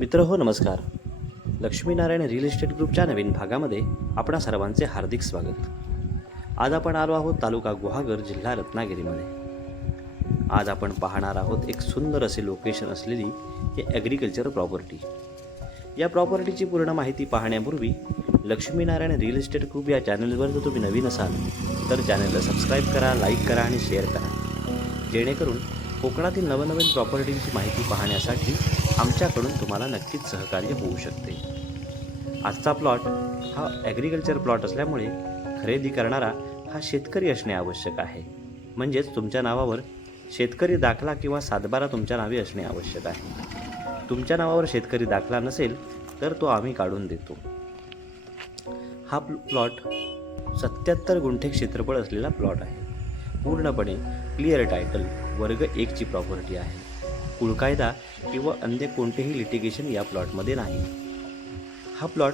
मित्र हो नमस्कार. लक्ष्मीनारायण रिअल इस्टेट ग्रुपच्या नवीन भागामध्ये आपणा सर्वांचे हार्दिक स्वागत. आज आपण आलो आहोत तालुका गुहागर जिल्हा रत्नागिरीमध्ये. आज आपण पाहणार आहोत एक सुंदर असे लोकेशन असलेली ही ॲग्रिकल्चर प्रॉपर्टी या प्रॉपर्टीची पूर्ण माहिती पाहण्यापूर्वी लक्ष्मीनारायण रिअल इस्टेट ग्रुप या चॅनलवर जर तुम्ही नवीन असाल तर चॅनलला सबस्क्राईब करा लाईक करा आणि शेअर करा. जेणेकरून कोकणातील नवनवीन प्रॉपर्टींची माहिती पाहण्यासाठी आमच्याकडून तुम्हाला नक्कीच सहकार्य होऊ शकते. आजचा प्लॉट हा ॲग्रिकल्चर प्लॉट असल्यामुळे खरेदी करणारा हा शेतकरी असणे आवश्यक आहे. म्हणजेच तुमच्या नावावर शेतकरी दाखला किंवा सातबारा तुमच्या नावे असणे आवश्यक आहे. तुमच्या नावावर शेतकरी दाखला नसेल तर तो आम्ही काढून देतो. हा प्लॉट सत्याहत्तर गुंठे क्षेत्रफळ असलेला प्लॉट आहे. पूर्णपणे क्लिअर टायटल वर्ग एकची प्रॉपर्टी आहे. कुळकायदा किंवा अन्य कोणतेही लिटिगेशन या प्लॉटमध्ये नाही. हा प्लॉट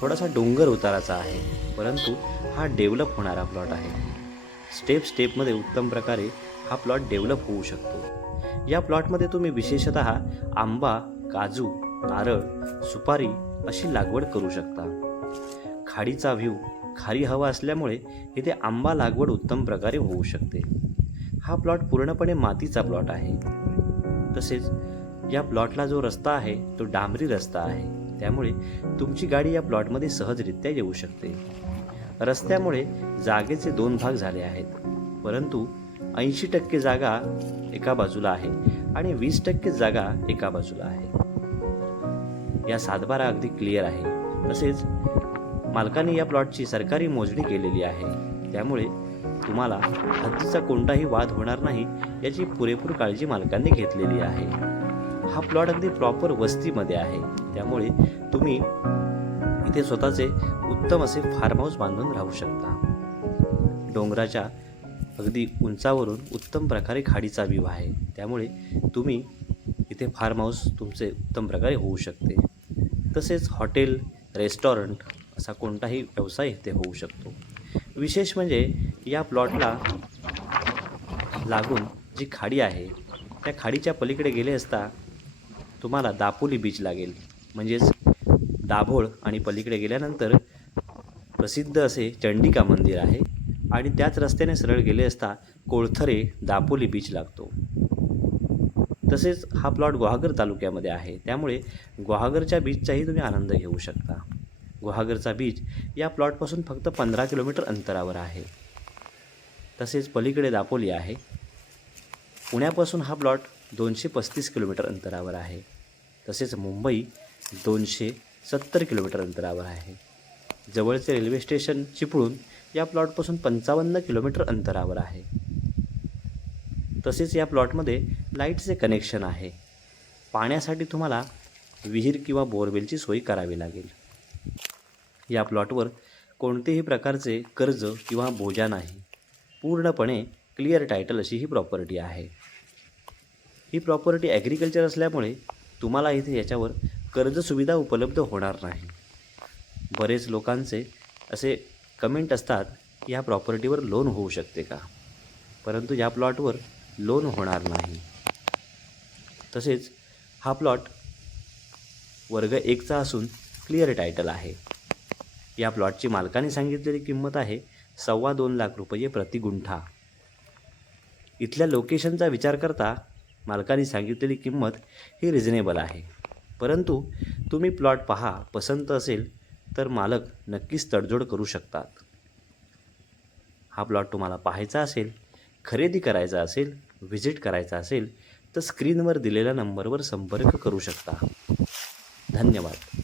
थोडासा डोंगर उताराचा आहे परंतु हा डेव्हलप होणारा प्लॉट आहे. स्टेप स्टेपमध्ये उत्तम प्रकारे हा प्लॉट डेव्हलप होऊ शकतो. या प्लॉटमध्ये तुम्ही विशेषत आंबा काजू नारळ सुपारी अशी लागवड करू शकता. खाडीचा व्ह्यू खारी हवा असल्यामुळे इथे आंबा लागवड उत्तम प्रकारे होऊ शकते. हा प्लॉट पूर्णपणे मातीचा प्लॉट आहे. तसेच या प्लॉटला जो रस्ता आहे तो डांबरी रस्ता आहे. त्यामुळे तुमची गाडी या प्लॉटमध्ये सहजरित्या येऊ शकते. रस्त्यामुळे जागेचे दोन भाग झाले आहेत. परंतु ऐंशी टक्के जागा एका बाजूला आहे आणि वीस टक्के जागा एका बाजूला आहे. या सातबारा अगदी क्लिअर आहे. तसेच मालकाने या प्लॉटची सरकारी मोजणी केलेली आहे. त्यामुळे तुम्हाला हद्दीचा कोणताही वाद होणार नाही याची पुरेपूर काळजी मालकांनी घेतलेली आहे. हा प्लॉट अगदी प्रॉपर वस्तीमध्ये आहे. त्यामुळे तुम्ही इथे स्वतःचे उत्तम असे फार्म हाऊस बांधून राहू शकता. डोंगराच्या अगदी उंचावरून उत्तम प्रकारे खाडीचा व्ह्यू आहे. त्यामुळे तुम्ही इथे फार्म हाऊस तुमचे उत्तम प्रकारे होऊ शकते. तसेच हॉटेल रेस्टॉरंट असा कोणताही व्यवसाय इथे होऊ शकतो. विशेष म्हणजे या प्लॉटला लागून जी खाडी आहे त्या खाडीच्या पलीकडे गेले असता तुम्हाला दापोली बीच लागेल. म्हणजेच दाभोळ आणि पलीकडे गेल्यानंतर प्रसिद्ध असे चंडिका मंदिर आहे आणि त्याच रस्त्याने सरळ गेले असता कोळथरे दापोली बीच लागतो. तसेच हा प्लॉट गुहागर तालुक्यामध्ये आहे. त्यामुळे गुहागरच्या बीचचाही तुम्ही आनंद घेऊ शकता. गुहागरचा बीच या प्लॉटपासून फक्त पंधरा किलोमीटर अंतरावर आहे. तसेच पलीकडे दापोली आहे. पुण्यापासून हा प्लॉट दोनशे पस्तीस किलोमीटर अंतरावर आहे. तसेच मुंबई दोनशे सत्तर किलोमीटर अंतरावर आहे. जवळचे रेल्वे स्टेशन चिपळूण या प्लॉटपासून पंचावन्न किलोमीटर अंतरावर आहे. तसेच या प्लॉटमध्ये लाईटचे कनेक्शन आहे. पाण्यासाठी तुम्हाला विहीर किंवा बोरवेलची सोय करावी लागेल. या प्लॉटवर कोणतेही प्रकारचे कर्ज किंवा बोजा नाही. पूर्णपणे क्लिअर टायटल अशी ही प्रॉपर्टी आहे. ही प्रॉपर्टी ॲग्रिकल्चर असल्यामुळे तुम्हाला इथे याच्यावर कर्जसुविधा उपलब्ध होणार नाही. बरेच लोकांचे असे कमेंट असतात या प्रॉपर्टीवर लोन होऊ शकते का? परंतु या प्लॉटवर लोन होणार नाही. तसेच हा प्लॉट वर्ग एकचा असून क्लिअर टायटल आहे. या प्लॉटची मालकाने सांगितलेली किंमत आहे सव्वा दोन लाख रुपये प्रति गुंठा. इथल्या लोकेशनचा विचार करता मालकाने सांगितलेली किंमत ही रिझनेबल आहे. परंतु तुम्ही प्लॉट पहा पसंत असेल तर मालक नक्कीच तडजोड करू शकतात. हा प्लॉट तुम्हाला पाहायचा असेल खरेदी करायचा असेल व्हिजिट करायचा असेल तर स्क्रीनवर दिलेल्या नंबरवर संपर्क करू शकता. धन्यवाद.